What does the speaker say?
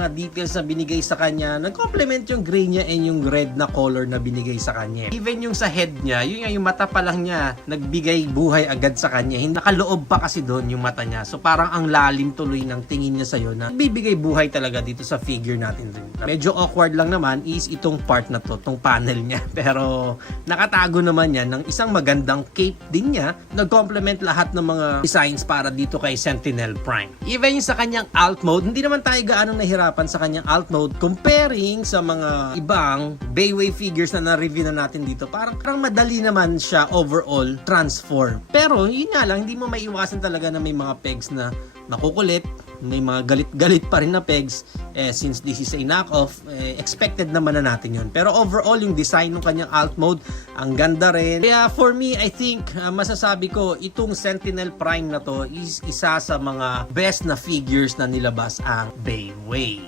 mga details na binigay sa kanya, nag-complement yung gray niya and yung red na color na binigay sa kanya. Even yung sa head niya, yun nga yung mata pa lang niya, nagbigay buhay agad sa kanya. Nakaloob pa kasi doon yung mata niya. So parang ang lalim tuloy ng tingin niya sa'yo na bibigay buhay talaga dito sa figure natin. Medyo awkward lang naman is itong part na to, tong panel niya. Pero nakatago naman yan ng isang magandang cape din niya. Nag-complement lahat ng mga designs para dito kay Sentinel Prime. Even yung sa kanyang alt mode, hindi naman tayo gaano nahirapan sa kanyang alt mode comparing sa mga ibang Bayway figures na na-review na natin dito. Parang madali naman siya overall transform. Pero yun nga lang, hindi mo maiiwasan talaga na may mga pegs na nakukulit, may mga galit-galit pa rin na pegs. Since this is a knockoff, expected naman na natin yun. Pero overall, yung design ng kanyang alt mode, ang ganda rin. Kaya for me, I think, masasabi ko, itong Sentinel Prime na to is isa sa mga best na figures na nilabas ang Bayway.